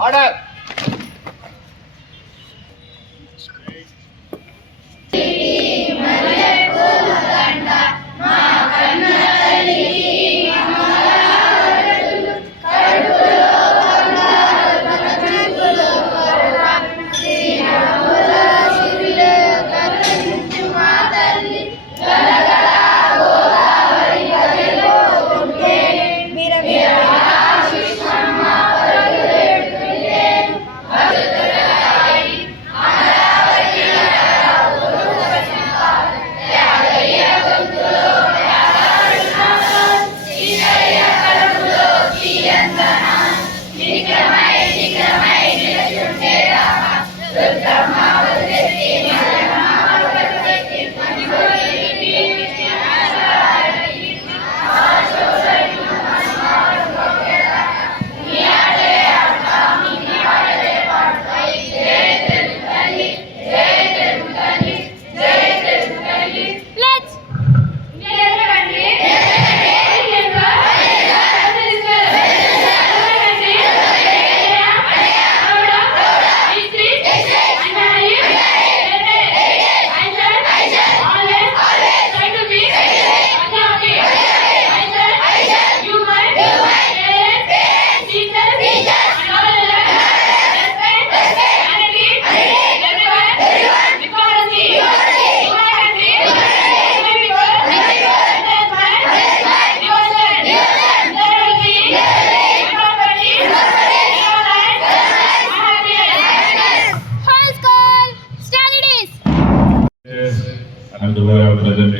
Order. Amen.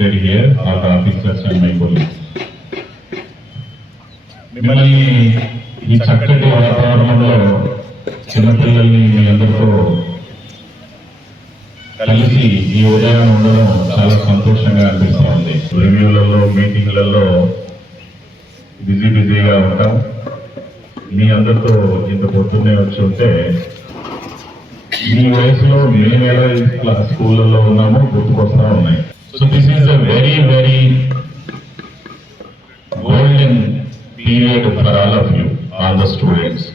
Secretary here here officers and my colleagues మిమ్మల్ని ఈ చక్కటి వాతావరణంలో చిన్నపిల్లల్ని మీ అందరితో కలిసి ఈ ఉదయం ఉండడం చాలా సంతోషంగా అనిపిస్తూ ఉంది రివ్యూలలో మీటింగ్లలో బిజీ బిజీగా ఉంటాం. మీ అందరితో ఇంత పొద్దున్నే వచ్చి ఉంటే ఈ వయసులో మేము ఎలా స్కూళ్ళల్లో ఉన్నామో గుర్తుకొస్తా ఉన్నాయి. So this is a very very golden period for all of you, all the students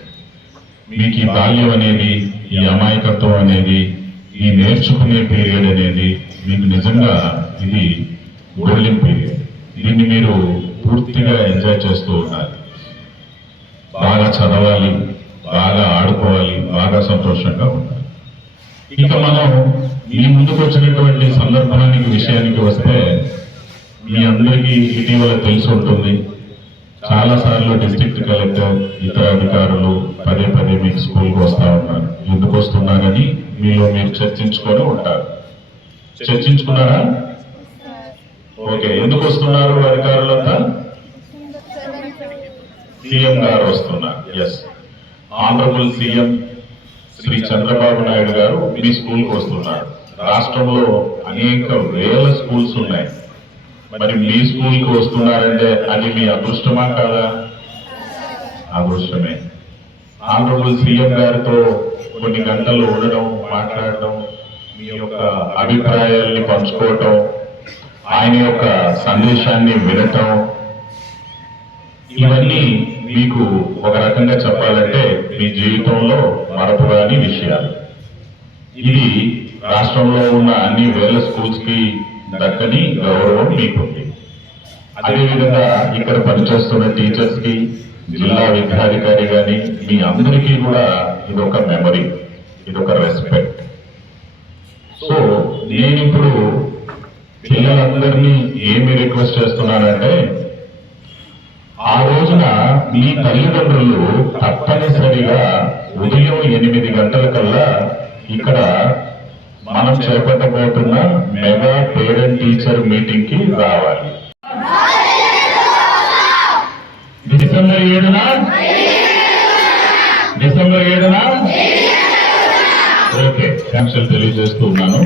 మీకు ఈ బాల్యం అనేది ఈ అమాయకత్వం అనేది ఈ నేర్చుకునే పీరియడ్ అనేది మీకు నిజంగా ఇది గోల్డెన్ పీరియడ్ దీన్ని మీరు పూర్తిగా ఎంజాయ్ చేస్తూ ఉండాలి. బాగా చదవాలి బాగా ఆడుకోవాలి బాగా సంతోషంగా ఉండాలి. ఇక మనం మీ ముందుకు వచ్చినటువంటి సందర్భానికి విషయానికి వస్తే మీ అందరికీ ఇటీవల తెలిసి ఉంటుంది. చాలా సార్లు డిస్ట్రిక్ట్ కలెక్టర్ ఇతర అధికారులు పదే పదే మీకు స్కూల్కి వస్తూ ఉన్నారు. ఎందుకు వస్తున్నారని మీలో మీరు చర్చించుకొని ఉంటారు. చర్చించుకున్నారా? ఓకే ఎందుకు వస్తున్నారు అధికారులంతా? సీఎం గారు వస్తున్నారు. Yes honourable CM Shri Chandrababu Naidu గారు మీ స్కూల్కి వస్తున్నారు. రాష్ట్రంలో అనేక వేల స్కూల్స్ ఉన్నాయి. మరి మీ స్కూల్కి వస్తున్నారంటే అది మీ అదృష్టమా కాదా? అదృష్టమే. ఆనరబుల్ సీఎం గారితో కొన్ని గంటలు ఉండడం మాట్లాడడం మీ యొక్క అభిప్రాయాల్ని పంచుకోవటం ఆయన యొక్క సందేశాన్ని వినటం ఇవన్నీ మీకు ఒక రకంగా చెప్పాలంటే మీ జీవితంలో మరపురాని విషయాలు. ఇది రాష్ట్రంలో ఉన్న అన్ని వేల స్కూల్స్కి దక్కని గౌరవం మీకుంది. అదేవిధంగా ఇక్కడ పనిచేస్తున్న టీచర్స్కి జిల్లా విద్యాధికారి కానీ మీ అందరికీ కూడా ఇది ఒక మెమరీ ఇది ఒక రెస్పెక్ట్ సో నేను ఇప్పుడు పిల్లలందరినీ ఏమి రిక్వెస్ట్ చేస్తున్నానంటే ఆ రోజున మీ తల్లిదండ్రులు తప్పనిసరిగా ఉదయం ఎనిమిది గంటల కల్లా ఇక్కడ మనం చేపట్టబోతున్న మెగా పేరెంట్ టీచర్ మీటింగ్కి రావాలి. డిసెంబర్ ఏడున? డిసెంబర్ ఏడున? ఓకే ఆకాంక్షలు తెలియజేస్తూ ఉన్నాను.